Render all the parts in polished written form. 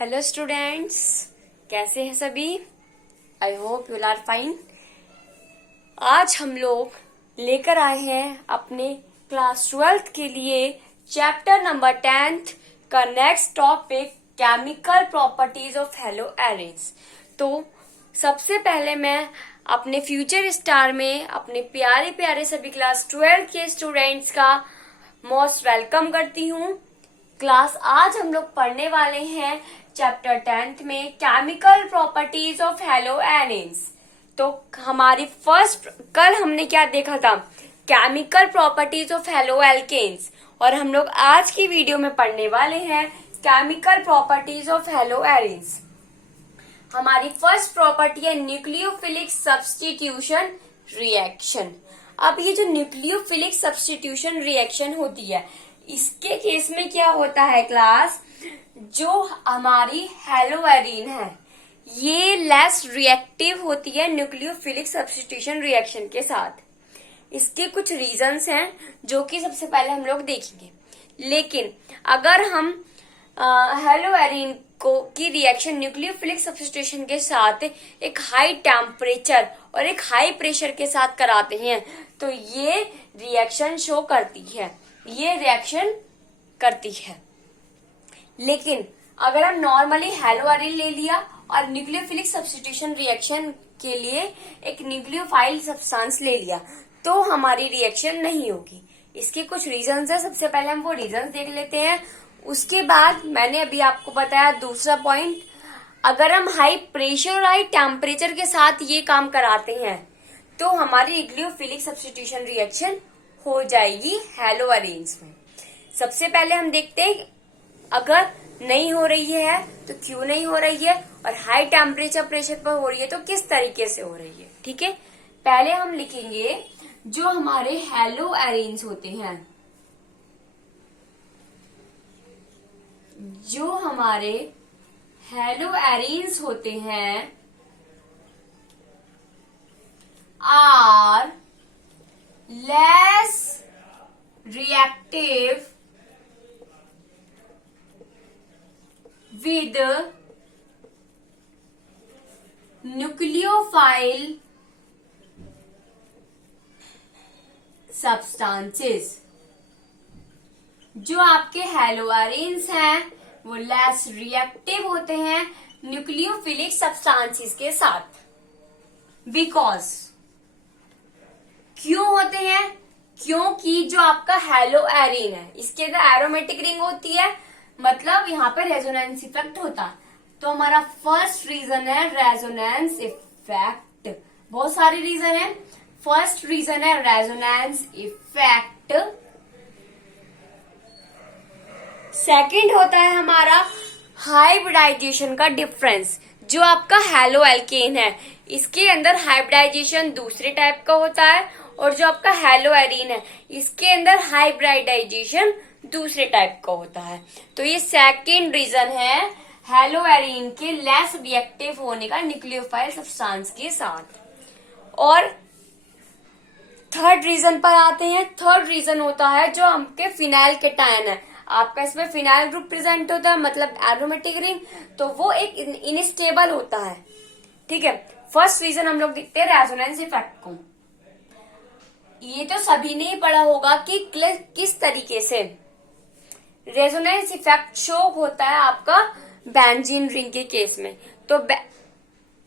Hello students, कैसे हैं सभी। I hope you are fine. आज हम लोग लेकर आए हैं अपने क्लास 12th के लिए चैप्टर नंबर 10th का next topic chemical properties of haloarenes. तो सबसे पहले मैं अपने फ्यूचर स्टार में अपने प्यारे प्यारे सभी क्लास 12th के स्टूडेंट्स का मोस्ट वेलकम करती हूँ। क्लास आज हम लोग पढ़ने वाले हैं चैप्टर 10th में chemical properties of haloarenes. तो हमारी कल हमने क्या देखा था, chemical properties of haloalkanes, और हम लोग आज की वीडियो में पढ़ने वाले हैं chemical properties of hello arenes. हमारी फर्स्ट प्रॉपर्टी है न्यूक्लियोफिलिक सब्स्टिट्यूशन रिएक्शन। अब ये जो न्यूक्लियोफिलिक सब्स्टिट्यूशन रिएक्शन होती है, इसके केस में क्या होता है क्लास, जो हमारी हेलो एरीन है ये लेस रिएक्टिव होती है न्यूक्लियोफिलिक सब्स्टिट्यूशन रिएक्शन के साथ। इसके कुछ रीजंस हैं जो कि सबसे पहले हम लोग देखेंगे। लेकिन अगर हम हेलो एरीन की रिएक्शन न्यूक्लियोफिलिक सब्स्टिट्यूशन के साथ एक हाई टेम्परेचर और एक हाई प्रेशर के साथ कराते हैं तो ये रिएक्शन शो करती है, ये रिएक्शन करती है। लेकिन अगर हम नॉर्मली हेलो एरीन ले लिया और न्यूक्लियोफिलिक सब्स्टिट्यूशन रिएक्शन के लिए एक न्यूक्लियोफाइल सब्सटेंस ले लिया तो हमारी रिएक्शन नहीं होगी। इसके कुछ रीजंस है, सबसे पहले हम वो रीजंस देख लेते हैं। उसके बाद मैंने अभी आपको बताया दूसरा पॉइंट, अगर हम हाई प्रेशर और हाई टेम्परेचर के साथ ये काम कराते हैं तो हमारी न्यूक्लियोफिलिक सब्स्टिट्यूशन रिएक्शन हो जाएगी हेलो एरेन्स में। सबसे पहले हम देखते हैं अगर नहीं हो रही है तो क्यों नहीं हो रही है, और हाई टेम्परेचर प्रेशर पर हो रही है तो किस तरीके से हो रही है। ठीक है, पहले हम लिखेंगे जो हमारे हेलो एरेन्स होते हैं, जो हमारे हेलो एरेन्स होते हैं are less reactive with nucleophile substances। जो आपके हेलो एरेन्स हैं वो लेस रिएक्टिव होते हैं न्यूक्लियोफिलिक सब्सटेंसेस के साथ। बिकॉज क्यों होते हैं, क्योंकि जो आपका हेलो एरीन है इसके अंदर एरोमेटिक रिंग होती है, मतलब यहाँ पे रेजोनेंस इफेक्ट होता। तो हमारा फर्स्ट रीजन है रेजोनेंस इफेक्ट। बहुत सारे रीजन है, फर्स्ट रीजन है रेजोनेंस इफेक्ट। सेकंड होता है हमारा हाइब्रिडाइजेशन का डिफरेंस। जो आपका हेलो एल्केन है इसके अंदर हाइब्रिडाइजेशन दूसरे टाइप का होता है, और जो आपका हेलो एरीन है इसके अंदर हाइब्रिडाइजेशन दूसरे टाइप का होता है। तो ये सेकंड रीजन है हेलो एरीन के लेस रिएक्टिव होने का न्यूक्लियोफाइल सब्सटेंस के साथ। और थर्ड रीजन पर आते हैं। थर्ड रीजन होता है जो आपके फिनाइल केटायन है, आपका इसमें फिनाइल ग्रुप प्रेजेंट होता है, मतलब एरोमेटिक रिंग, तो वो एक इनस्टेबल होता है। ठीक है, फर्स्ट रीजन हम लोग देखते हैं रेजोनेंस इफेक्ट को। ये तो सभी ने ही पढ़ा होगा कि किस तरीके से रेजोनेंस इफेक्ट शो होता है आपका बेंजीन रिंग के केस में। तो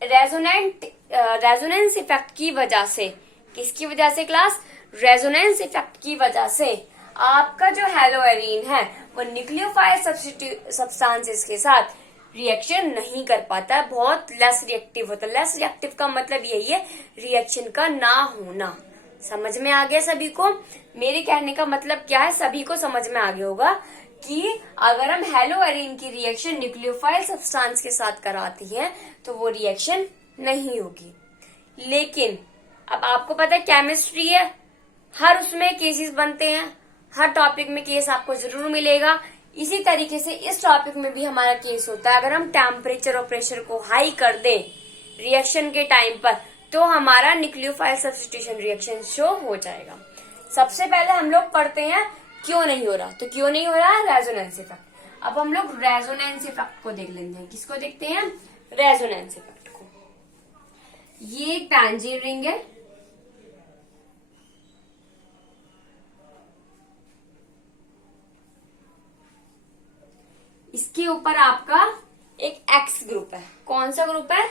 रेजोनेंस इफेक्ट की वजह से, किसकी वजह से क्लास, रेजोनेंस इफेक्ट की वजह से आपका जो हेलो एरीन है वो न्यूक्लियोफाइल सब्सटेंसेस के साथ रिएक्शन नहीं कर पाता है, बहुत लेस रिएक्टिव होता है। लेस रिएक्टिव का मतलब यही है रिएक्शन का ना होना। समझ में आ गया सभी को? मेरे कहने का मतलब क्या है, सभी को समझ में आ गया होगा कि अगर हम हेलो एरीन की रिएक्शन न्यूक्लियोफाइल सब्सटेंस के साथ कराती हैं तो वो रिएक्शन नहीं होगी। लेकिन अब आपको पता है केमिस्ट्री है, हर उसमें केसेस बनते हैं, हर टॉपिक में केस आपको जरूर मिलेगा। इसी तरीके से इस टॉपिक में भी हमारा केस होता है। अगर हम टेम्परेचर और प्रेशर को हाई कर दें रिएक्शन के टाइम पर तो हमारा न्यूक्लियोफाइल सब्स्टिट्यूशन रिएक्शन शो हो जाएगा। सबसे पहले हम लोग पढ़ते हैं क्यों नहीं हो रहा। तो क्यों नहीं हो रहा, रेजोनेंस इफेक्ट। अब हम लोग रेजोनेंस इफेक्ट को देख लेते हैं। किसको देखते हैं? रेजोनेंस इफेक्ट को। ये एक टैंजीन रिंग है, इसके ऊपर आपका एक एक्स ग्रुप है। कौन सा ग्रुप है?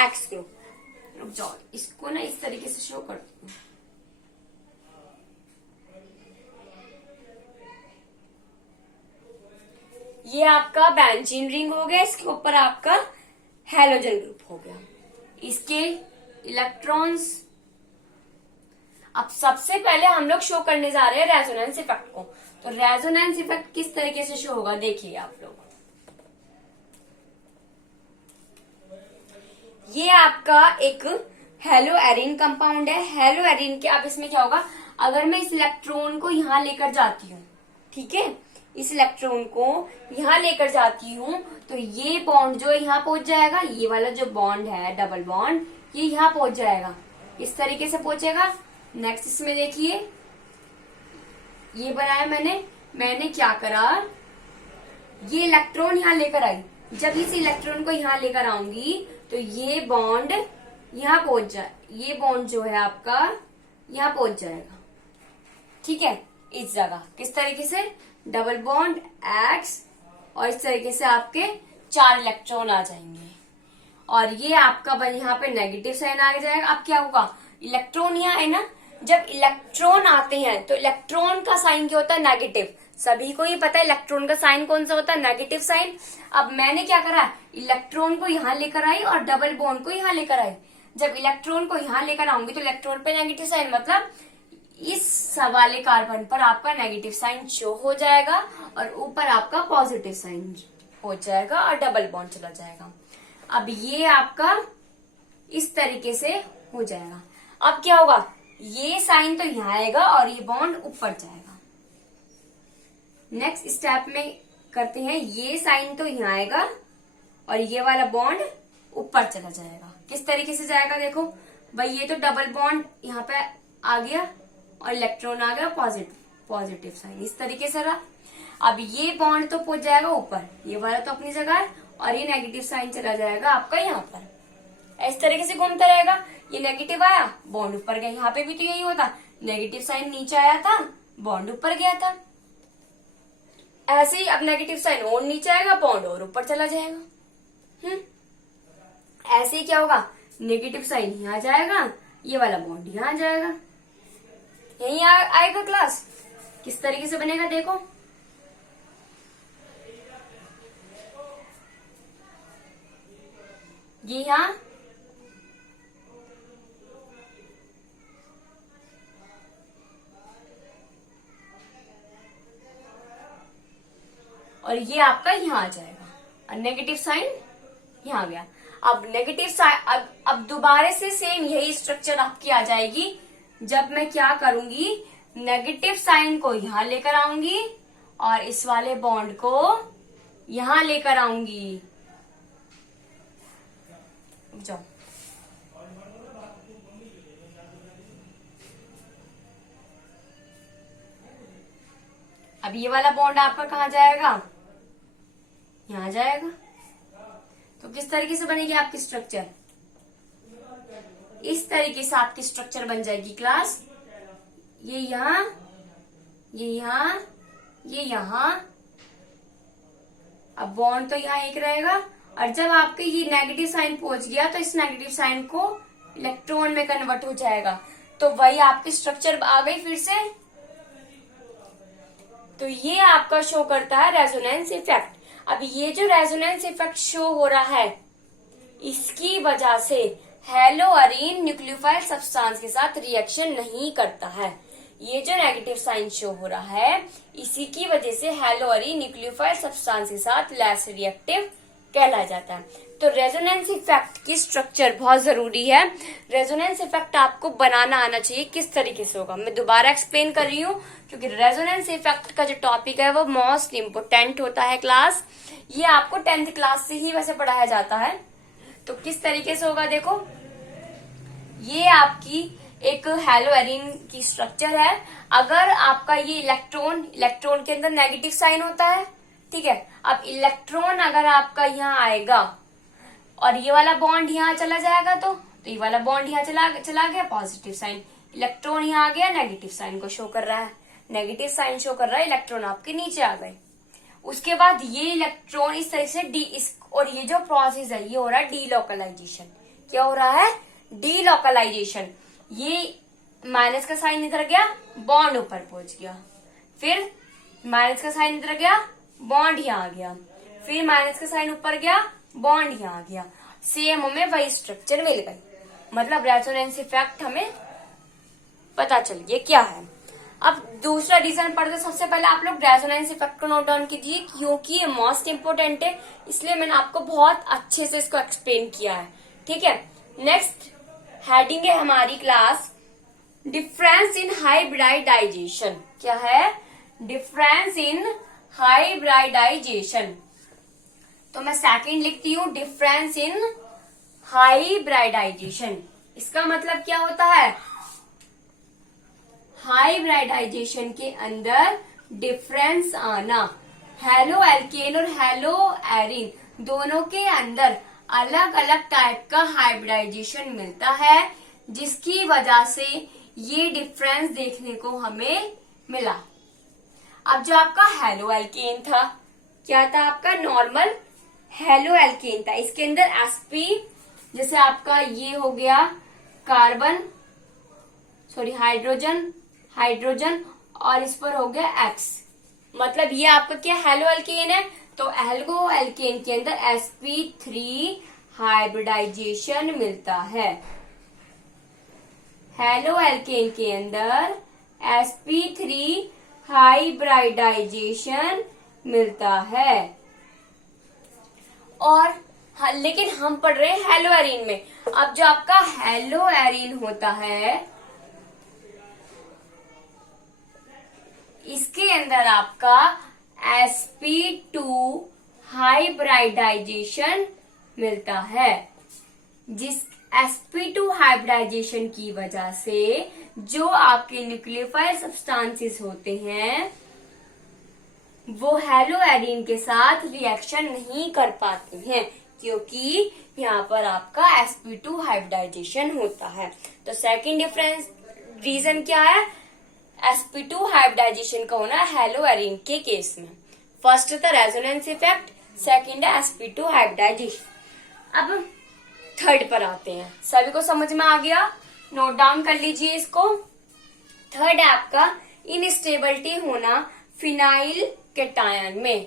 X group. रुक जाओ, इसको ना इस तरीके से शो करती हूँ। ये आपका बेंजीन रिंग हो गया, इसके ऊपर आपका हैलोजन ग्रुप हो गया। इसके इलेक्ट्रॉन्स, अब सबसे पहले हम लोग शो करने जा रहे हैं रेजोनेंस इफेक्ट को। तो रेजोनेंस इफेक्ट किस तरीके से शो होगा देखिए आप लोग। ये आपका एक हेलो एरिन कंपाउंड है। हेलो एरिन के, अब इसमें क्या होगा, अगर मैं इस इलेक्ट्रॉन को यहां लेकर जाती हूँ, ठीक है, इस इलेक्ट्रॉन को यहां लेकर जाती हूँ, तो ये बॉन्ड जो यहाँ पहुंच जाएगा, ये वाला जो बॉन्ड है डबल बॉन्ड, ये यहाँ पहुंच जाएगा, इस तरीके से पहुंचेगा। नेक्स्ट इसमें देखिए, ये बनाया मैंने क्या करा, ये इलेक्ट्रॉन यहाँ लेकर आई। जब इस इलेक्ट्रॉन को यहाँ लेकर आऊंगी तो ये बॉन्ड यहाँ पहुंच जाए, ये बॉन्ड जो है आपका यहाँ पहुंच जाएगा, ठीक है, इस जगह। किस तरीके से? डबल बॉन्ड एक्स, और इस तरीके से आपके 4 इलेक्ट्रॉन आ जाएंगे, और ये आपका यहाँ पे नेगेटिव साइन आ जाएगा। अब क्या होगा, इलेक्ट्रॉन यहाँ है ना, जब इलेक्ट्रॉन आते हैं तो इलेक्ट्रॉन का साइन क्या होता है? नेगेटिव। सभी को ये पता है इलेक्ट्रॉन का साइन कौन सा होता है? Negative sign. अब मैंने क्या करा, इलेक्ट्रॉन को यहाँ लेकर आई और डबल बॉन्ड को यहाँ लेकर आई। जब इलेक्ट्रॉन को यहाँ लेकर आऊंगी तो इलेक्ट्रॉन पे नेगेटिव साइन, मतलब इस वाले कार्बन पर आपका नेगेटिव साइन शो हो जाएगा और ऊपर आपका पॉजिटिव साइन हो जाएगा और डबल बॉन्ड चला जाएगा। अब ये आपका इस तरीके से हो जाएगा। अब क्या होगा, ये साइन तो यहाँ आएगा और ये बॉन्ड ऊपर जाएगा। नेक्स्ट स्टेप में करते हैं, ये साइन तो यहाँ आएगा और ये वाला बॉन्ड ऊपर चला जाएगा। किस तरीके से जाएगा देखो भाई, ये तो डबल बॉन्ड यहाँ पे आ गया और इलेक्ट्रॉन आ गया पॉजिटिव साइन, इस तरीके से रहा। अब ये बॉन्ड तो पहुंच जाएगा ऊपर, ये वाला तो अपनी जगह है, और ये नेगेटिव साइन चला जाएगा आपका यहाँ पर। इस तरीके से घूमता रहेगा। ये नेगेटिव आया, बॉन्ड ऊपर गया। यहाँ पे भी तो यही होता, नेगेटिव साइन नीचे आया था, बॉन्ड ऊपर गया था। ऐसे ही अब नेगेटिव साइन और नीचे आएगा, बॉन्ड और ऊपर चला जाएगा। ऐसे ही क्या होगा, नेगेटिव साइन यहाँ जाएगा, ये वाला बॉन्ड यहाँ जाएगा, यहीं आएगा क्लास। किस तरीके से बनेगा देखो, ये यहाँ और ये आपका यहाँ आ जाएगा और नेगेटिव साइन यहाँ गया। अब नेगेटिव साइन, अब दोबारा से सेम यही स्ट्रक्चर आपकी आ जाएगी। जब मैं क्या करूंगी, नेगेटिव साइन को यहाँ लेकर आऊंगी और इस वाले बॉन्ड को यहाँ लेकर आऊंगी। जाओ, अब ये वाला बॉन्ड आपका कहाँ जाएगा, यहाँ जाएगा। तो किस तरीके से बनेगी आपकी स्ट्रक्चर, इस तरीके से आपकी स्ट्रक्चर बन जाएगी क्लास। ये यहाँ, ये यहाँ, ये यहाँ। अब बॉन्ड तो यहाँ एक रहेगा, और जब आपके ये नेगेटिव साइन पहुंच गया तो इस नेगेटिव साइन को इलेक्ट्रॉन में कन्वर्ट हो जाएगा। तो वही आपकी स्ट्रक्चर आ गई फिर से। तो ये आपका शो करता है रेजोनेंस इफेक्ट। अब ये जो रेजोनेंस इफेक्ट शो हो रहा है, इसकी वजह से हेलोअरीन न्यूक्लियोफाइल सब्सटेंस के साथ रिएक्शन नहीं करता है। ये जो नेगेटिव साइन शो हो रहा है, इसी की वजह से हेलोअरीन न्यूक्लियोफाइल सब्सटेंस के साथ लेस रिएक्टिव कहला जाता है। तो रेजोनेंस इफेक्ट की स्ट्रक्चर बहुत जरूरी है। रेजोनेंस इफेक्ट आपको बनाना आना चाहिए। किस तरीके से होगा मैं दोबारा एक्सप्लेन कर रही हूँ, क्योंकि रेजोनेंस इफेक्ट का जो टॉपिक है वो मोस्ट इम्पोर्टेंट होता है क्लास। ये आपको 10th क्लास से ही वैसे पढ़ाया जाता है। तो किस तरीके से होगा देखो, ये आपकी एक हेलोअरीन की स्ट्रक्चर है। अगर आपका ये इलेक्ट्रॉन के अंदर नेगेटिव साइन होता है, ठीक है। अब इलेक्ट्रॉन अगर आपका यहाँ आएगा और ये वाला बॉन्ड यहाँ चला जाएगा तो ये वाला बॉन्ड यहाँ चला गया, पॉजिटिव साइन। इलेक्ट्रॉन यहाँ आ गया, नेगेटिव साइन को शो कर रहा है, नेगेटिव साइन शो कर रहा है, इलेक्ट्रॉन आपके नीचे आ गए। उसके बाद ये इलेक्ट्रॉन इस तरह से और ये जो प्रोसेस है ये हो रहा है डीलोकलाइजेशन। क्या हो रहा है? डीलोकलाइजेशन। ये माइनस का साइन इधर गया, बॉन्ड ऊपर पहुंच गया, फिर माइनस का साइन इधर गया, बॉन्ड यहाँ आ गया, फिर माइनस का साइन ऊपर गया, बॉन्ड यहाँ आ गया। सेम हमें वही स्ट्रक्चर मिल गई, मतलब रेजोनेंस इफेक्ट हमें पता चल गया क्या है। अब दूसरा रीजन पढ़ते, सबसे पहले आप लोग रेजोनेंस इफेक्ट को नोट डाउन कीजिए, क्योंकि ये मोस्ट इंपोर्टेंट है, इसलिए मैंने आपको बहुत अच्छे से इसको एक्सप्लेन किया है। ठीक है, नेक्स्ट हेडिंग है हमारी क्लास डिफरेंस इन हाइब्रिडाइजेशन। क्या है? Difference in hybridisation. तो मैं सेकंड लिखती हूँ, डिफरेंस इन हाइब्रिडाइजेशन। इसका मतलब क्या होता है? हाइब्रिडाइजेशन के अंदर डिफरेंस आना। हेलो एल्केन और हेलो एरिन दोनों के अंदर अलग अलग टाइप का हाइब्रिडाइजेशन मिलता है, जिसकी वजह से ये डिफरेंस देखने को हमें मिला। अब जो आपका हेलो एल्केन था, क्या था? आपका नॉर्मल हेलो एल्केन था। इसके अंदर sp, जैसे आपका ये हो गया कार्बन, सॉरी हाइड्रोजन और इस पर हो गया X, मतलब ये आपका क्या हेलो एल्केन है। तो हेलो एल्केन के अंदर sp3 हाइब्रिडाइजेशन मिलता है। हेलो एल्केन के अंदर sp3 हाइब्रिडाइजेशन मिलता है। और लेकिन हम पढ़ रहे हैं हेलो एरीन में। अब जो आपका हेलो एरीन होता है, इसके अंदर आपका sp2 हाइब्रिडाइजेशन मिलता है, जिस sp2 हाइब्रिडाइजेशन की वजह से जो आपके न्यूक्लियोफाइल सब्सटेंसेस होते हैं वो हेलो एरीन के साथ रिएक्शन नहीं कर पाते हैं, क्योंकि यहाँ पर आपका sp2 हाइब्रिडाइजेशन होता है। तो सेकंड डिफरेंस रीजन क्या है? sp2 हाइब्रिडाइजेशन का होना हेलो एरीन के केस में। फर्स्ट था रेजोनेंस इफेक्ट, सेकंड है sp2 हाइब्रिडाइजेशन। अब थर्ड पर आते हैं। सभी को समझ में आ गया? नोट डाउन कर लीजिए इसको। थर्ड है आपका इनस्टेबिलिटी होना फिनाइल केटायन में।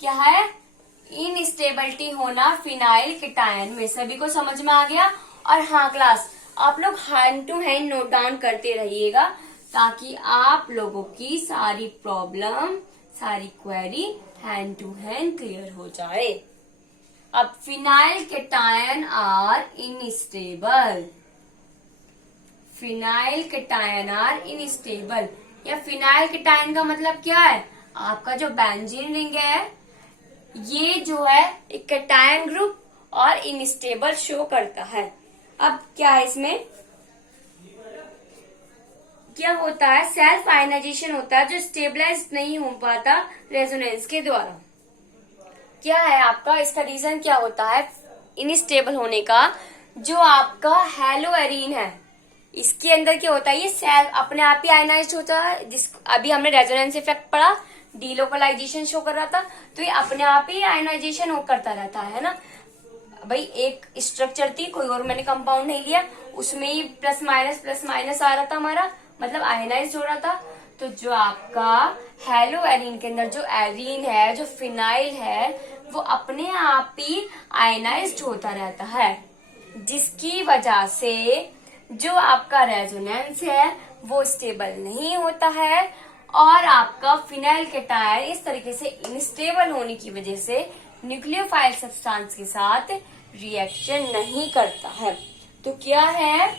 क्या है? इनस्टेबिलिटी होना फिनाइल केटायन में। सभी को समझ में आ गया? और हाँ क्लास, आप लोग hand to hand note down करते रहिएगा, ताकि आप लोगों की सारी प्रॉब्लम, सारी query hand to hand clear हो जाए। अब phenyl cation are unstable. Phenyl cation are unstable, या फिनाइल केटायन का मतलब क्या है? आपका जो बेंजीन रिंग है, ये जो है एक केटायन ग्रुप और इनस्टेबल शो करता है। अब क्या है इसमें? क्या होता है? सेल्फ आयनाइजेशन होता है, जो स्टेबलाइज नहीं हो पाता रेजोनेंस के द्वारा। क्या है आपका इसका रीजन क्या होता है इनस्टेबल होने का? जो आपका हेलो एरीन है, इसके अंदर क्या होता है? ये सेल अपने आप ही आयनाइज होता है। जिस अभी हमने रेजोनेंस इफेक्ट पढ़ा, डीलोकलाइजेशन शो कर रहा था, तो ये अपने आप ही आयनाइजेशन करता रहता है ना भाई। एक स्ट्रक्चर थी, कोई और मैंने कंपाउंड नहीं लिया, उसमें ही प्लस माइनस आ रहा था हमारा, मतलब आयनाइज हो रहा था। तो जो आपका हेलो एरीन के अंदर जो एरीन है, जो फिनाइल है, वो अपने आप ही आयनाइज्ड होता रहता है, जिसकी वजह से जो आपका रेजोनेंस है वो स्टेबल नहीं होता है, और आपका फिनाइल केटायन इस तरीके से इनस्टेबल होने की वजह से न्यूक्लियोफाइल सब्सटेंस के साथ रिएक्शन नहीं करता है। तो क्या है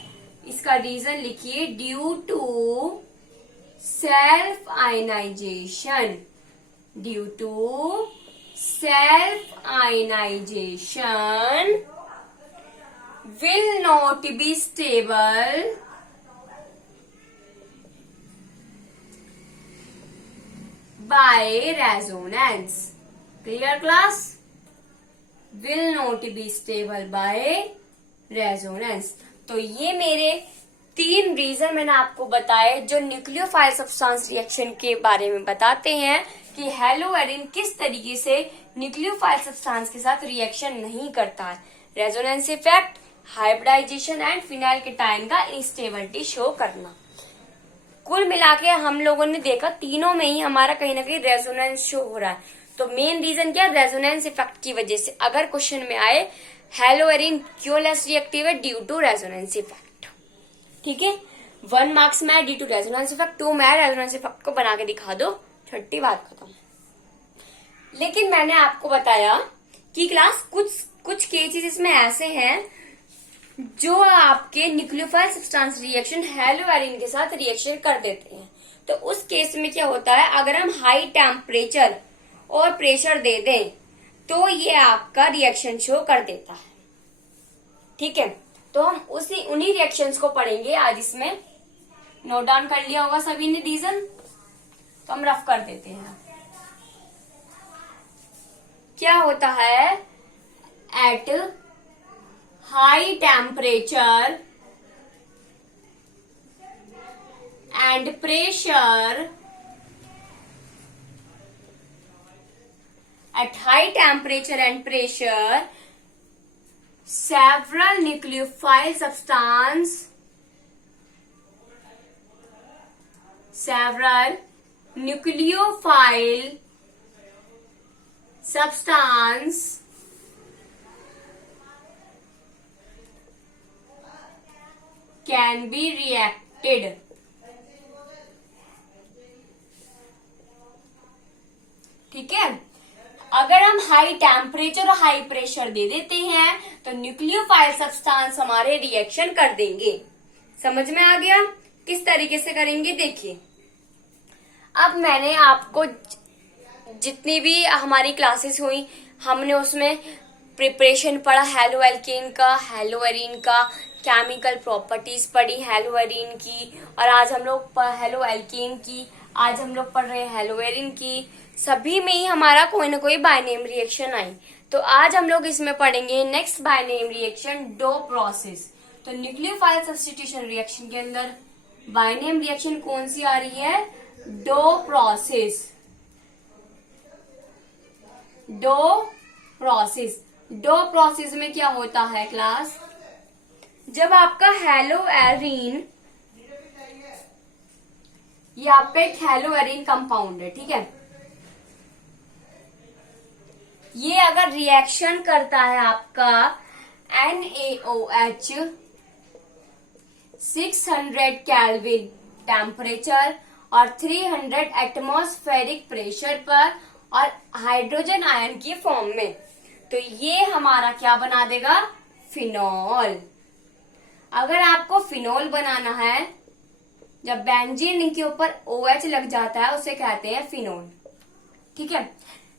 इसका रीजन? लिखिए, due to self ionisation. Due to self ionisation will not be stable by resonance. Clear class? Will not be stable by resonance. तो ये मेरे 3 रीजन मैंने आपको बताए जो न्यूक्लियोफाइल सब्सटेंस रिएक्शन के बारे में बताते हैं कि हेलोएरिन किस तरीके से न्यूक्लियोफाइल सब्सटेंस के साथ रिएक्शन नहीं करता है। Resonance effect, hybridization and phenyl cation का इंस्टेबिलिटी शो करना। कुल मिला के हम लोगों ने देखा तीनों में ही हमारा कहीं ना कहीं रेजोनेंस शो हो रहा है। तो मेन रीजन क्या है? रेजोनेंस इफेक्ट की वजह से। अगर क्वेश्चन में आए हेलोएरिन क्यों लेस रिएक्टिव है? Due to resonance effect. ठीक है, 1 मार्क्स में ड्यू टू रेजोनेंस इफेक्ट, 2 में रेजोनेंस इफेक्ट को बना के दिखा दो, 30 बात खत्म। लेकिन मैंने आपको बताया कि क्लास कुछ केसेस इसमें ऐसे हैं जो आपके न्यूक्लियोफाइल सब्सटेंस रिएक्शन हेलोएरिन के साथ रिएक्शन कर देते हैं। तो उस केस में क्या होता है, अगर हम हाई टेम्परेचर और प्रेशर दे दें तो ये आपका रिएक्शन शो कर देता है। ठीक है, तो हम उन्हीं रिएक्शंस को पढ़ेंगे आज। इसमें नोट डाउन कर लिया होगा सभी ने रीजन, तो हम रफ कर देते हैं। क्या होता है? At high temperature and pressure, at high temperature and pressure, several nucleophile substance can be reacted. ठीक है, अगर हम हाई टेम्परेचर और हाई प्रेशर दे देते हैं तो न्यूक्लियोफाइल सब्सटेंस हमारे रिएक्शन कर देंगे। समझ में आ गया? किस तरीके से करेंगे देखिए। अब मैंने आपको जितनी भी हमारी क्लासेस हुई हमने उसमें प्रिपरेशन पढ़ा हेलोएल्केन का, हेलोएरिन का, केमिकल प्रॉपर्टीज पढ़ी हेलोएरिन की, और आज हम लोग हेलोएल्केन की, आज हम लोग पढ़ रहे हैं हेलोएरिन की। सभी में ही हमारा कोई ना कोई बायनेम रिएक्शन आई। तो आज हम लोग इसमें पढ़ेंगे next by name reaction, Dow process. तो न्यूक्लियोफाइल सब्स्टिट्यूशन रिएक्शन के अंदर बायनेम रिएक्शन कौन सी आ रही है? Dow process. Dow process. Dow process में क्या होता है क्लास? जब आपका हेलोएरिन, ये आपका एक हेलोएरिन कंपाउंड है, ठीक है, ये अगर रिएक्शन करता है आपका NaOH 600 केल्विन टेम्परेचर और 300 एटमॉस्फेरिक प्रेशर पर और हाइड्रोजन आयन की फॉर्म में, तो ये हमारा क्या बना देगा? फिनॉल। अगर आपको फिनॉल बनाना है, जब बेंजीन के ऊपर OH लग जाता है उसे कहते हैं फिनॉल। ठीक है,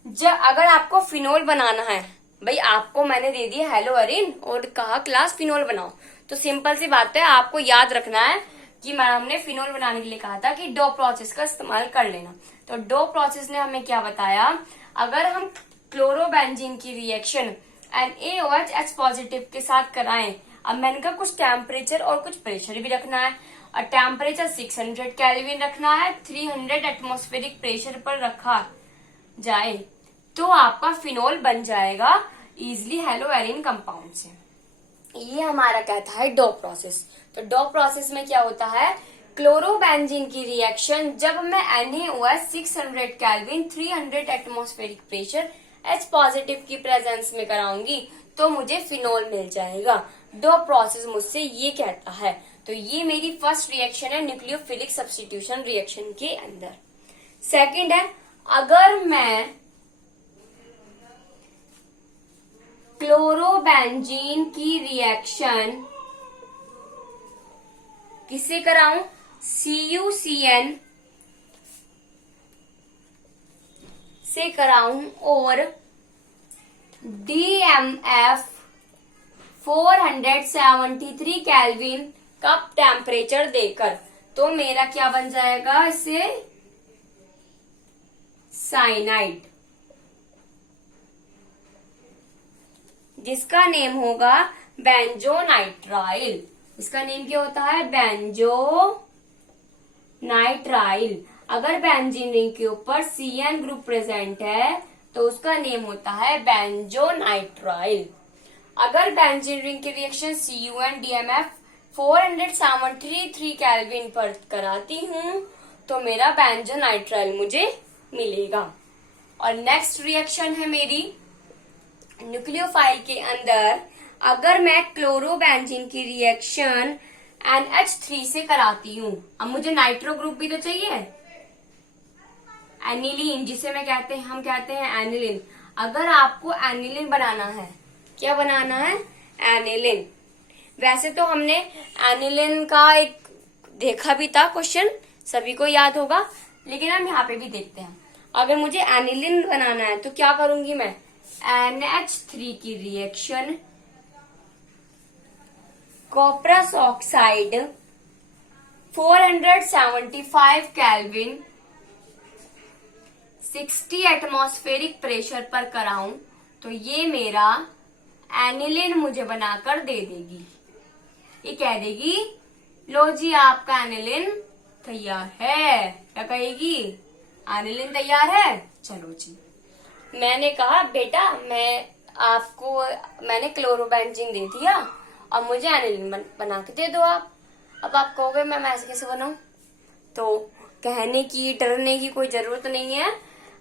जब अगर आपको फिनॉल बनाना है, भाई आपको मैंने दे दिया हेलोएरिन और कहा क्लास फिनॉल बनाओ, तो सिंपल सी बात है, आपको याद रखना है कि मैडम ने फिनॉल बनाने के लिए कहा था कि डो प्रोसेस का इस्तेमाल कर लेना। तो डो प्रोसेस ने हमें क्या बताया? अगर हम क्लोरोबेंजीन की रिएक्शन NaOH H पॉजिटिव के साथ कराएं, अब मैंने कहा कुछ टेम्परेचर और कुछ प्रेशर भी रखना है, और टेम्परेचर 600 केल्विन रखना है, 300 एटमॉस्फेरिक प्रेशर पर रखा जाए, तो आपका फिनॉल बन जाएगा इजिली हेलोएरिन कंपाउंड से। ये हमारा कहता है डो प्रोसेस। तो डो प्रोसेस में क्या होता है? क्लोरोबेंजीन की रिएक्शन जब मैं NaOH 600 kelvin 300 atmospheric pressure H positive की प्रेजेंस में कराऊंगी तो मुझे फिनॉल मिल जाएगा। डो प्रोसेस मुझसे ये कहता है। तो ये मेरी फर्स्ट रिएक्शन है न्यूक्लियोफिलिक सब्स्टिट्यूशन रिएक्शन के अंदर। सेकंड है, अगर मैं क्लोरोबेंजीन की रिएक्शन किससे कराऊं? CuCN से कराऊं और DMF 473 केल्विन कप टेम्परेचर देकर, तो मेरा क्या बन जाएगा? इससे साइनाइड। जिसका नेम होगा बेंजोनाइट्राइल। इसका नेम क्या होता है? बेंजोनाइट्राइल। अगर बेंजीन रिंग के ऊपर CN ग्रुप प्रेजेंट है तो उसका नेम होता है बेंजोनाइट्राइल। अगर बेंजीन रिंग की रिएक्शन CuN DMF 473 केल्विन पर कराती हूं तो मेरा बेंजोनाइट्राइल मुझे मिलेगा। और नेक्स्ट रिएक्शन है मेरी न्यूक्लियोफाइल के अंदर। अगर मैं क्लोरोबेंजीन की रिएक्शन NH3 से कराती हूं, अब मुझे नाइट्रो ग्रुप भी तो चाहिए, एनिलीन जिसे हम कहते हैं एनिलीन। अगर आपको एनिलीन बनाना है, क्या बनाना है? एनिलीन। वैसे तो हमने एनिलीन का एक देखा भी था क्वेश्चन, सभी को याद होगा, लेकिन हम यहाँ पे भी देखते हैं। अगर मुझे एनिलीन बनाना है तो क्या करूंगी मैं? NH3 की reaction cuprous oxide 475 kelvin 60 atmospheric pressure पर कराऊं तो ये मेरा एनिलीन मुझे बनाकर दे देगी। ये कह देगी लो जी आपका एनिलीन तैयार है। क्या कहेगी? एनिलीन तैयार है, चलो जी। मैंने कहा बेटा मैंने क्लोरोबेंजीन दे दिया, अब मुझे एनिलीन बना के दे दो आप। अब आप कहोगे मैम ऐसे कैसे बनाऊं? तो कहने की डरने की कोई जरूरत नहीं है।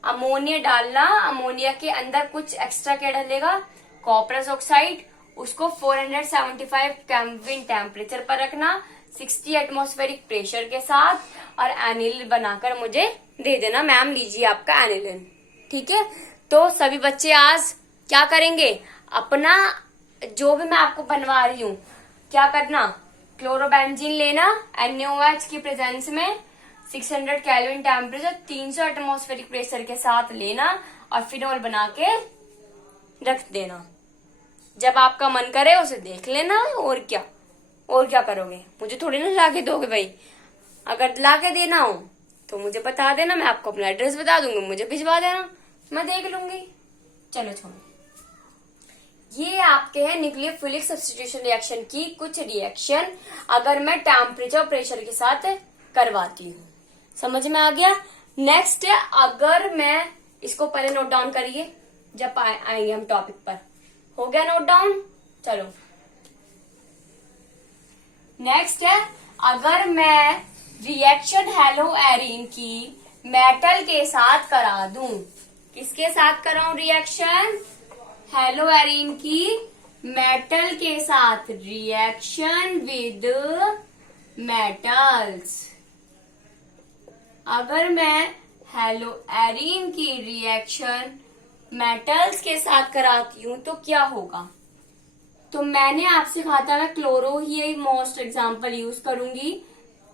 अमोनिया डालना, अमोनिया के अंदर कुछ एक्स्ट्रा क्या डलेगा? कॉपरस ऑक्साइड। उसको 475 केल्विन टेम्परेचर पर रखना 60 एटमॉस्फेरिक प्रेशर के साथ, और एनिलीन बनाकर मुझे दे देना। मैम लीजिए आपका एनिलीन। ठीक है, तो सभी बच्चे आज क्या करेंगे? अपना जो भी मैं आपको बनवा रही हूँ, क्या करना? क्लोरोबेंजीन लेना NaOH की प्रेजेंस में 600 केल्विन टेम्परेचर 300 एटमॉस्फेरिक प्रेशर के साथ लेना और फिनोल बना के रख देना। जब आपका मन करे उसे देख लेना। और क्या करोगे? मुझे थोड़ी ना लाके दोगे भाई। अगर लाके देना हो तो मुझे बता देना, मैं आपको अपना एड्रेस बता दूंगी, मुझे भिजवा देना, मैं देख लूंगी। चलो छोड़ो, ये आपके हैं न्यूक्लियोफिलिक सब्स्टिट्यूशन रिएक्शन की कुछ रिएक्शन अगर मैं टेम्परेचर प्रेशर के साथ करवाती हूँ। समझ में आ गया? नेक्स्ट है, अगर मैं इसको पहले नोट डाउन करिए जब आएंगे हम टॉपिक पर। हो गया नोट डाउन? चलो नेक्स्ट है, अगर मैं रिएक्शन हेलो एरीन की मेटल के साथ करा दूं। किसके साथ कराऊं रिएक्शन? हेलो एरीन की मेटल के साथ। Reaction with metals. अगर मैं हेलो एरीन की रिएक्शन मेटल्स के साथ कराती हूं तो क्या होगा? तो मैंने आपसे कहा था मैं क्लोरो ही मोस्ट एग्जांपल यूज करूंगी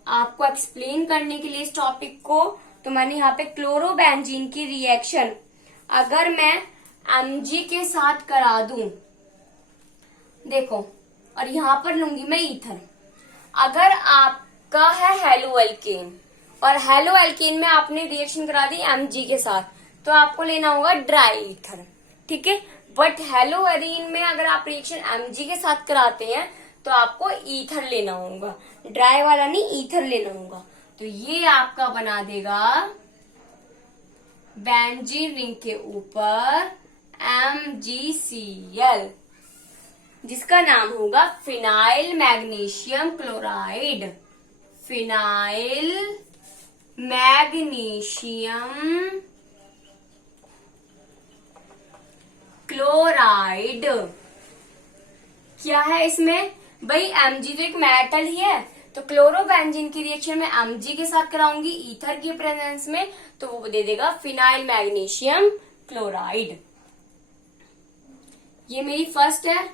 आपको एक्सप्लेन करने के लिए इस टॉपिक को। तो मैंने यहाँ पे क्लोरोबेंजीन की रिएक्शन अगर मैं Mg के साथ करा दूं, देखो, और यहां पर लूंगी मैं ईथर। अगर आपका है हेलो एल्केन और हेलो एल्केन में आपने रिएक्शन करा दी Mg के साथ, तो आपको लेना होगा ड्राई ईथर। ठीक है, बट हेलो एरीन में अगर आप रिएक्शन Mg के साथ कराते हैं तो आपको ईथर लेना होगा, ड्राई वाला नहीं, ईथर लेना होगा। तो ये आपका बना देगा बेंजीन रिंग के ऊपर MgCl, जिसका नाम होगा phenyl magnesium chloride. Phenyl magnesium chloride. क्या है इसमें भाई? Mg तो एक मेटल ही है, तो क्लोरोबेंजीन की रिएक्शन में Mg के साथ कराऊंगी ईथर की प्रेजेंस में, तो वो दे देगा फिनाइल मैग्नीशियम क्लोराइड। ये मेरी फर्स्ट है।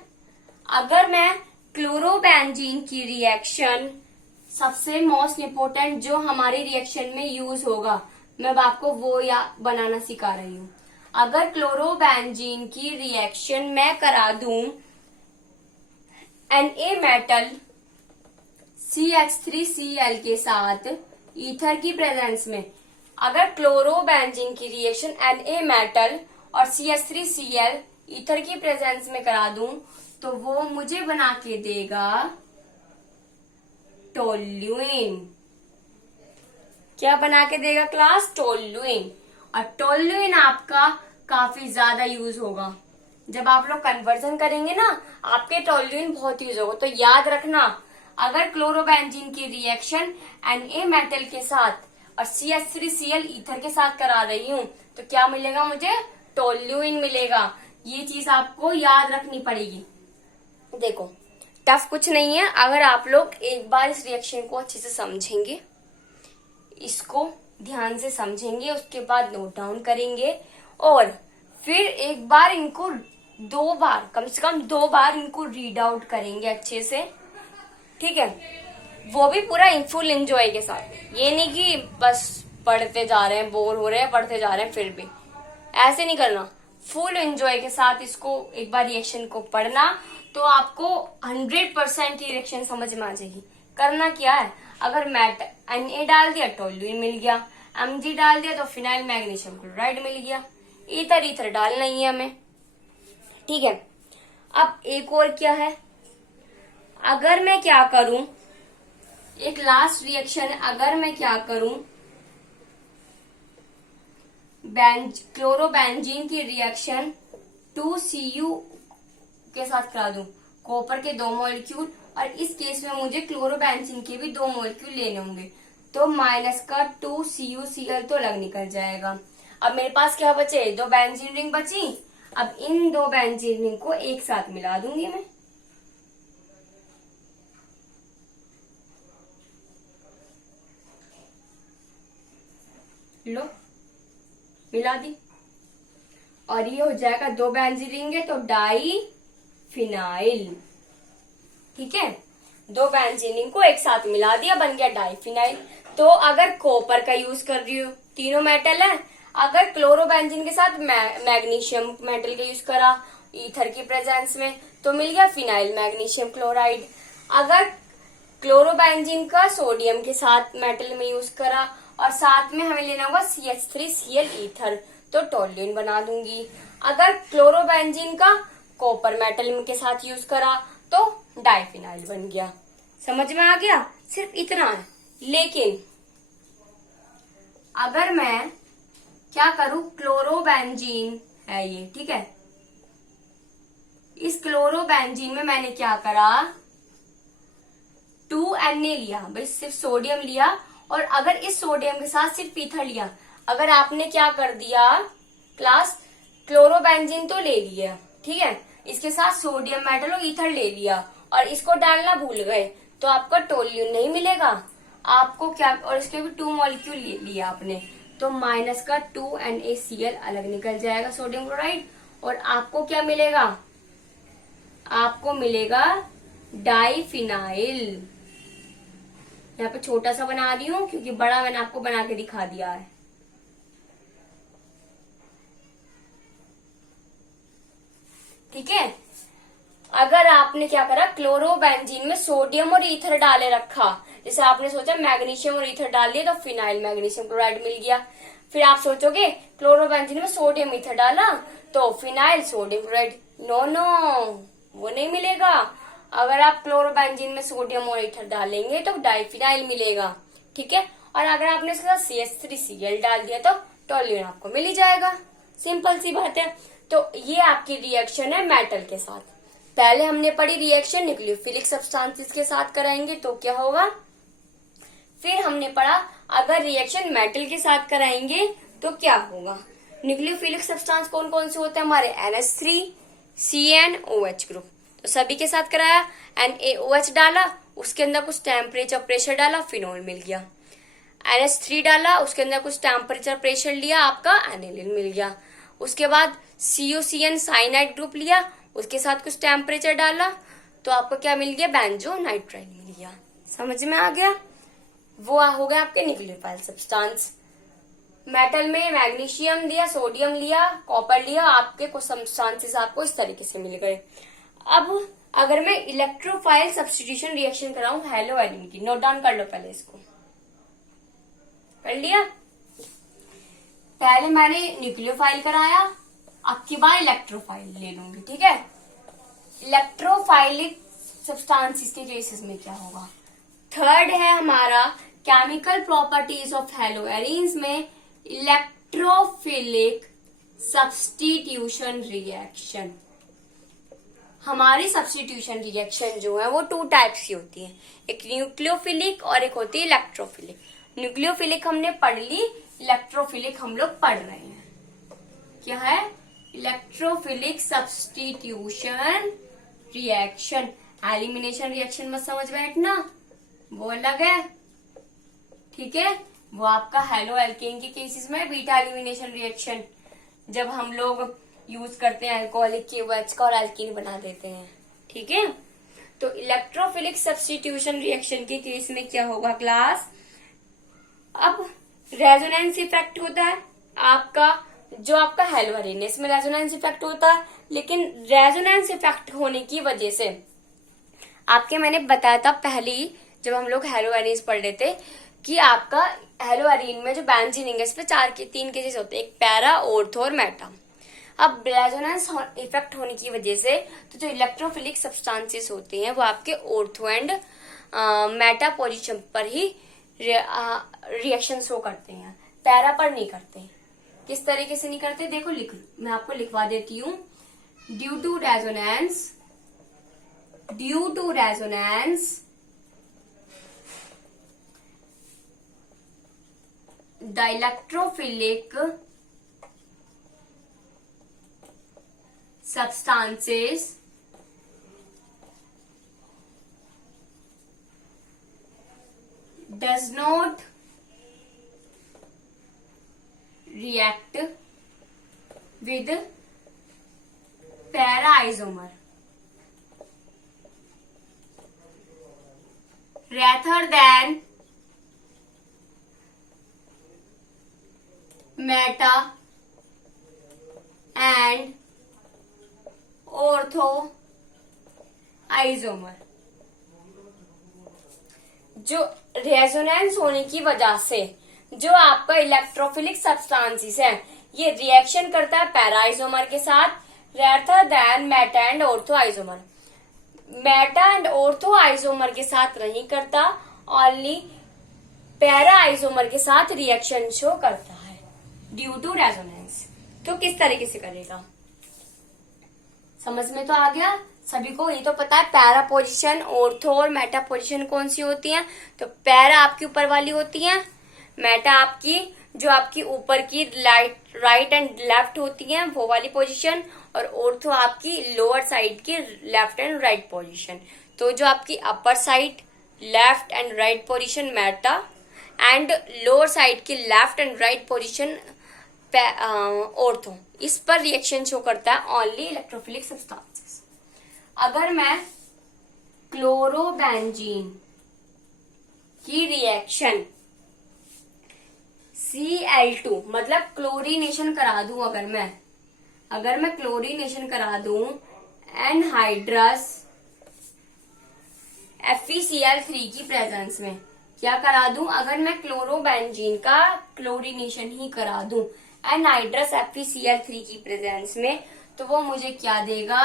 अगर मैं क्लोरोबेंजीन की रिएक्शन, सबसे मोस्ट इम्पोर्टेंट जो हमारी रिएक्शन में यूज होगा, मैं अब आपको वो बनाना सिखा रही हूँ। अगर क्लोरोबेंजीन की रिएक्शन मैं करा दूं Na मेटल CH3Cl के साथ ईथर की प्रेजेंस में, अगर क्लोरोबेंजीन की रिएक्शन Na मेटल और CH3Cl ईथर की प्रेजेंस में करा दूं तो वो मुझे बना के देगा टोल्यूइन। क्या बना के देगा क्लास? टोल्यूइन। और टोल्यूइन आपका काफी ज्यादा यूज होगा जब आप लोग कन्वर्जन करेंगे ना, आपके टोल्यूइन बहुत यूज होगा। तो याद रखना, अगर क्लोरोबेंजीन की रिएक्शन Na मेटल के साथ और CH3Cl ईथर के साथ करा रही हूं तो क्या मिलेगा मुझे? टोल्यूइन मिलेगा। ये चीज आपको याद रखनी पड़ेगी। देखो टफ कुछ नहीं है, अगर आप लोग एक बार इस रिएक्शन को अच्छे से समझेंगे, इसको ध्यान से समझेंगे, उसके बाद नोट डाउन करेंगे और फिर एक बार इनको दो बार, कम से कम 2 बार इनको रीड आउट करेंगे अच्छे से, ठीक है? वो भी पूरा फुल एंजॉय के साथ। ये नहीं कि बस पढ़ते जा रहे हैं, बोर हो रहे हैं, पढ़ते जा रहे हैं, फिर भी ऐसे नहीं करना। फुल एंजॉय के साथ इसको एक बार रिएक्शन को पढ़ना तो आपको 100% ही रिएक्शन समझ में आ जाएगी। करना क्या है, अगर Na डाल दिया टोल्यूइन मिल गया, Mg डाल दिया तो फिनाइल मैग्नीशियम क्लोराइड मिल गया। ईथर डालना ही है हमें, ठीक है? अब एक और क्या है, अगर मैं क्या करूं, एक लास्ट रिएक्शन, अगर मैं क्या करूं, क्लोरोबेंजीन की रिएक्शन 2Cu के साथ करा दूं, कॉपर के 2 मॉलिक्यूल, और इस केस में मुझे क्लोरोबेंजीन के भी 2 मॉलिक्यूल लेने होंगे, तो माइनस का 2CuCl तो अलग निकल जाएगा। अब मेरे पास क्या बचे? 2 बेंजीन रिंग बची। अब इन 2 बेंजीन रिंग को एक साथ मिला दूंगी मैं। लो मिला दी, और ये हो जाएगा 2 बेंजीन रिंग है तो डाई फिनाइल, ठीक है? 2 बेंजीन रिंग को एक साथ मिला दिया, बन गया डाई फिनाइल। तो अगर कॉपर का यूज कर रही हूँ, तीनों मेटल है, अगर क्लोरोबेंजीन के साथ मैग्नीशियम मेटल का यूज करा ईथर की प्रेजेंस में तो मिल गया फिनाइल मैग्नीशियम क्लोराइड। अगर क्लोरोबेंजीन का सोडियम के साथ मेटल में यूज करा और साथ में हमें लेना होगा CH3Cl ईथर तो टोल्यूइन बना दूंगी। अगर क्लोरोबेंजीन का कॉपर मेटल के साथ यूज करा तो डाइफिनाइल बन गया। समझ में आ गया? सिर्फ इतना है। लेकिन अगर मैं क्या करूं, क्लोरोबेंजीन है ये, ठीक है? इस क्लोरोबेंजीन में मैंने क्या करा, 2Na लिया, भाई सिर्फ सोडियम लिया, और अगर इस सोडियम के साथ सिर्फ ईथर लिया, अगर आपने क्या कर दिया क्लास, क्लोरोबेंजीन तो ले लिया, ठीक है, इसके साथ सोडियम मेटल और ईथर ले लिया और इसको डालना भूल गए तो आपका टोल्यूइन नहीं मिलेगा आपको। क्या, और इसके भी 2 मॉलिक्यूल लिया आपने तो माइनस का 2NaCl अलग निकल जाएगा सोडियम क्लोराइड, और आपको क्या मिलेगा, आपको मिलेगा डाइफिनाइल। यहाँ पे छोटा सा बना रही हूं क्योंकि बड़ा मैंने आपको बना के दिखा दिया है। ठीक है, अगर आपने क्या करा, क्लोरोबेंजीन में सोडियम और ईथर डाले रखा, जैसे आपने सोचा मैग्नीशियम और ईथर डाल दिया तो फिनाइल मैग्नीशियम क्लोराइड मिल गया, फिर आप सोचोगे क्लोरोबेंजीन में सोडियम ईथर डाला तो phenyl sodium chloride, no no, वो नहीं मिलेगा। अगर आप क्लोरोबेंजीन में सोडियम और ईथर डालेंगे तो डाइफिनाइल मिलेगा, ठीक है। और अगर आपने इसके साथ CH3Cl डाल दिया तो टोल्यूइन आपको मिल ही जाएगा, सिंपल सी बात है। तो ये आपकी रिएक्शन है मेटल के साथ। पहले हमने पढ़ी रिएक्शन न्यूक्लियोफिलिक सब्सटेंसेस के साथ कराएंगे तो क्या होगा, फिर हमने पढ़ा अगर रिएक्शन मेटल के साथ कराएंगे तो क्या होगा। न्यूक्लियोफिलिक सब्सटेंस कौन कौन से होते हैं हमारे, NH3 CnOH ग्रुप, तो सभी के साथ कराया, NaOH डाला, उसके अंदर कुछ टेम्परेचर प्रेशर डाला, फिनोल मिल गया। NH3 डाला, उसके अंदर कुछ टेम्परेचर प्रेशर लिया, आपका एनिलीन मिल गया। उसके बाद CuCN साइनाइड ग्रुप लिया, उसके साथ कुछ टेम्परेचर डाला तो आपको क्या मिल गया, बेंजोनाइट्राइल मिल गया। समझ में आ गया, वो हो गया आपके न्यूक्लियोफाइल सब्सटेंस। मेटल में मैग्नीशियम लिया, सोडियम लिया, कॉपर लिया, आपके कुछ सब्सटेंसेस आपको इस तरीके से मिल गए। अब अगर मैं इलेक्ट्रोफाइल सब्स्टिट्यूशन रिएक्शन कराऊं हेलो एलिन की, नोट डाउन कर लो पहले, इसको कर लिया। पहले मैंने न्यूक्लियोफाइल कराया, आपकी बार इलेक्ट्रोफाइल ले लूंगी, ठीक है। इलेक्ट्रोफाइलिक सब्सटेंसेस के केसेस में क्या होगा। थर्ड है हमारा केमिकल प्रॉपर्टीज ऑफ हैलोएरिन्स में इलेक्ट्रोफिलिक सब्स्टिट्यूशन रिएक्शन। हमारी सब्स्टिट्यूशन रिएक्शन जो है वो 2 टाइप्स की होती है, एक न्यूक्लियोफिलिक और एक होती है इलेक्ट्रोफिलिक। न्यूक्लियोफिलिक हमने पढ़ ली, इलेक्ट्रोफिलिक हम लोग पढ़ रहे हैं। क्या है electrophilic substitution reaction. Elimination reaction मत समझ बैठना, वो अलग है, ठीक है। वो आपका हेलो एल्केन के केसेस में बीटा एलिमिनेशन रिएक्शन, जब हम लोग यूज करते हैं अल्कोहलिक के OH का और एल्कीन बना देते हैं, ठीक है। तो इलेक्ट्रोफिलिक सब्स्टिट्यूशन रिएक्शन के केस में क्या होगा क्लास, अब रेजोनेंस इफेक्ट होता है आपका, जो आपका हेलोएरिन है इसमें रेजोनेंस इफेक्ट होता है, लेकिन रेजोनेंस इफेक्ट होने की वजह से आपके मैंने बताया था पहली जब हम लोग हेलोएरिन पढ़ रहे थे कि आपका हेलोएरिन में जो बेंजीन रिंग है इस पे 3 केसेस होते हैं, एक पैरा, ऑर्थो और मेटा। अब रेजोनेंस इफेक्ट होने की वजह से तो जो इलेक्ट्रोफिलिक सब्सटेंसेस होते हैं वो आपके ऑर्थो एंड मेटा पोजीशन पर ही रिएक्शन शो करते हैं, पैरा पर नहीं करते। किस तरीके से नहीं करते देखो, मैं आपको लिखवा देती हूँ। Due to resonance the electrophilic substances does not react with para isomer rather than meta and ortho isomer. जो रेजोनेंस होने की वजह से जो आपका इलेक्ट्रोफिलिक सब्सटेंसेस है ये रिएक्शन करता है पैरा आइसोमर के साथ rather than Meta and ortho isomer. Meta and ortho isomer के साथ नहीं करता, ओनली पैरा आइसोमर के साथ रिएक्शन शो करता है ड्यू टू रेजोनेंस। तो किस तरीके से करेगा समझ में तो आ गया सभी को। ये तो पता है पैरा पोजीशन, ऑर्थो और मेटा पोजीशन कौन सी होती है। तो पैरा आपकी ऊपर वाली होती है, मेटा आपकी जो आपकी ऊपर की राइट एंड लेफ्ट होती है वो वाली पोजीशन, और ऑर्थो आपकी लोअर साइड की लेफ्ट एंड राइट पोजीशन। तो जो आपकी upper side left and right position meta and lower side की left and right position ortho, इस पर रिएक्शन शो करता है ओनली इलेक्ट्रोफिलिक सब्सटेंसेस। अगर मैं क्लोरोबेंजीन की रिएक्शन Cl2 मतलब क्लोरीनेशन करा दूं, अगर मैं क्लोरीनेशन करा दूं एनहाइड्रस FeCl3 की प्रेजेंस में, क्या करा दूं, अगर मैं क्लोरोबेंजीन का क्लोरीनेशन ही करा दूं एनहाइड्रस FeCl3 की प्रेजेंस में, तो वो मुझे क्या देगा।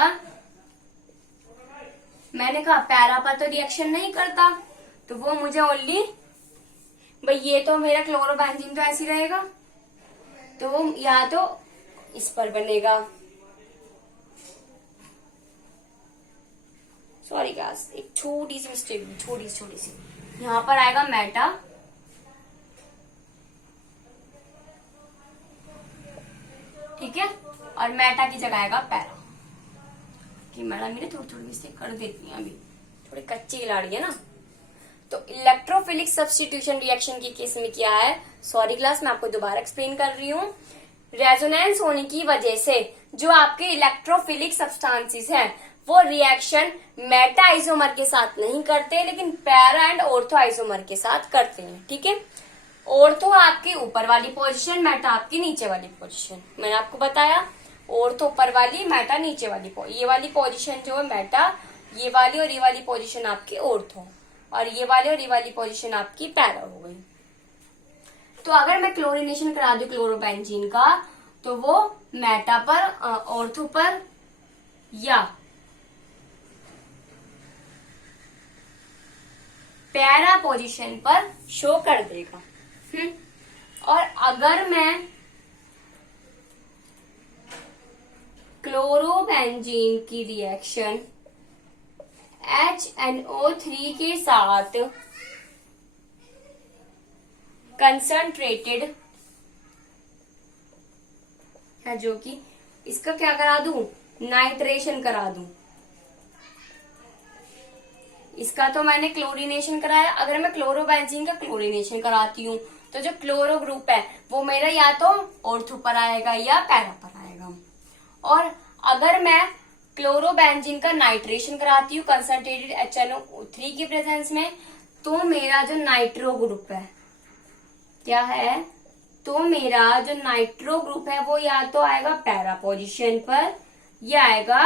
मैंने कहा पैरा पर तो रिएक्शन नहीं करता, तो वो मुझे ओनली भाई ये तो मेरा क्लोरोबेंजीन तो ऐसे रहेगा, तो वो या तो इस पर बनेगा, सॉरी गाइस एक छोटी सी मिस्टेक, छोटी सी यहाँ पर आएगा मेटा, ठीक है, और मेटा की जगह आएगा पैरा। कि मैडम मेरे थोड़ी मिस्टेक कर देती हैं, अभी थोड़ी कच्ची खिलाड़ी है ना। तो इलेक्ट्रोफिलिक सब्स्टिट्यूशन रिएक्शन के केस में क्या है, सॉरी क्लास मैं आपको दोबारा एक्सप्लेन कर रही हूँ। रेजोनेंस होने की वजह से जो आपके इलेक्ट्रोफिलिक सब्सटेंसेस हैं वो रिएक्शन मेटा आइसोमर के साथ नहीं करते, लेकिन पैरा एंड ऑर्थो आइसोमर के साथ करते हैं, ठीक है। ऑर्थो आपकी ऊपर वाली पोजीशन, मेटा आपकी नीचे वाली पोजीशन, मैंने आपको बताया ऑर्थो ऊपर वाली, मेटा नीचे वाली। ये वाली पोजीशन जो है मेटा, ये वाली और ये वाली पोजीशन आपकी ऑर्थो, और ये वाली और ये वाली पोजीशन आपकी पैरा हो गई। तो अगर मैं क्लोरीनेशन करा दूं क्लोरोबेंजीन का, तो वो मेटा पर, ऑर्थो पर या पैरा पोजीशन पर शो कर देगा। और अगर मैं क्लोरोबेंजीन की रिएक्शन HNO3 के साथ कंसंट्रेटेड है, जो कि इसका क्या करा दूं, नाइट्रेशन करा दूं। इसका तो मैंने क्लोरीनेशन कराया, अगर मैं क्लोरोबेंजीन का क्लोरीनेशन कराती हूँ तो जो क्लोरो ग्रुप है वो मेरा या तो ऑर्थो पर आएगा या पैरा पर आएगा। और अगर मैं क्लोरोबेंजीन का नाइट्रेशन कराती हूँ कंसंट्रेटेड HNO3 की प्रेजेंस में, तो मेरा जो नाइट्रो ग्रुप है क्या है, तो मेरा जो नाइट्रो ग्रुप है वो या तो आएगा पैरा पोजीशन पर या आएगा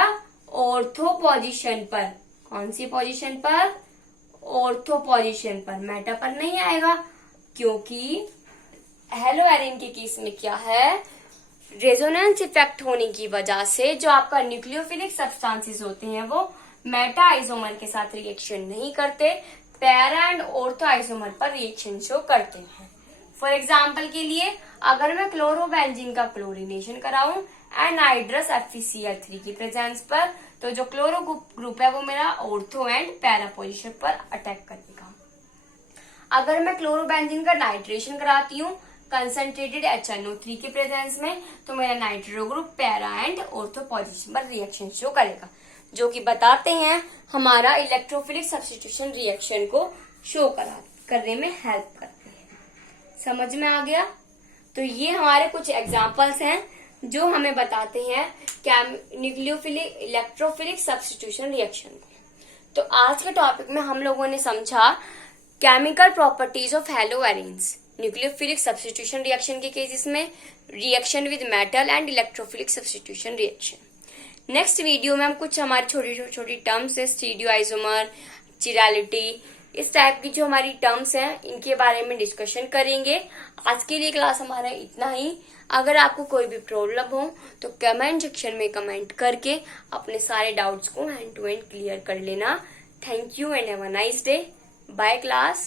ऑर्थो पोजीशन पर। कौन सी पोजीशन पर, ऑर्थो पोजीशन पर, मेटा पर नहीं आएगा, क्योंकि हेलो एरिन के केस में क्या है, रेजोनेंस इफेक्ट होने की वजह से जो आपका न्यूक्लियोफिलिक सब्सटेंसेस होते हैं वो मेटा आइसोमर के साथ रिएक्शन नहीं करते, पैरा एंड ऑर्थो आइसोमर पर रिएक्शन शो करते हैं। फॉर एग्जाम्पल के लिए अगर मैं क्लोरोबेंजीन का क्लोरीनेशन कराऊं एनहाइड्रस FeCl3 की प्रेजेंस पर, तो जो क्लोरो ग्रुप है वो मेरा ऑर्थो एंड पैरा पोजीशन पर अटैक करेगा। अगर मैं क्लोरोबेंजीन का नाइट्रेशन कराती हूँ कंसंट्रेटेड HNO3 के प्रेजेंस में, तो मेरा nitro group para and ortho position पर रिएक्शन शो करेगा, जो कि बताते हैं हमारा इलेक्ट्रोफिलिक सब्स्टिट्यूशन रिएक्शन को शो करने में हेल्प करते हैं। समझ में आ गया? तो ये हमारे कुछ एग्जाम्पल्स हैं जो हमें बताते हैं न्यूक्लियोफिलिक इलेक्ट्रोफिलिक सब्स्टिट्यूशन रिएक्शन को। तो आज के टॉपिक में हम लोगों ने समझा chemical properties of hello arenes, nucleophilic substitution reaction के केसेस में, reaction with metal and electrophilic substitution reaction. Next video में हम कुछ हमारी छोटी छोटी टर्म्स है, स्टीरियो आइसोमर, चिरालिटी, इस टाइप की जो हमारी टर्म्स हैं इनके बारे में डिस्कशन करेंगे। आज के लिए क्लास हमारा इतना ही। अगर आपको कोई भी प्रॉब्लम हो तो कमेंट सेक्शन में कमेंट करके अपने सारे डाउट्स को हैंड टू हैंड क्लियर कर लेना। Thank you and have a nice day. Bye class.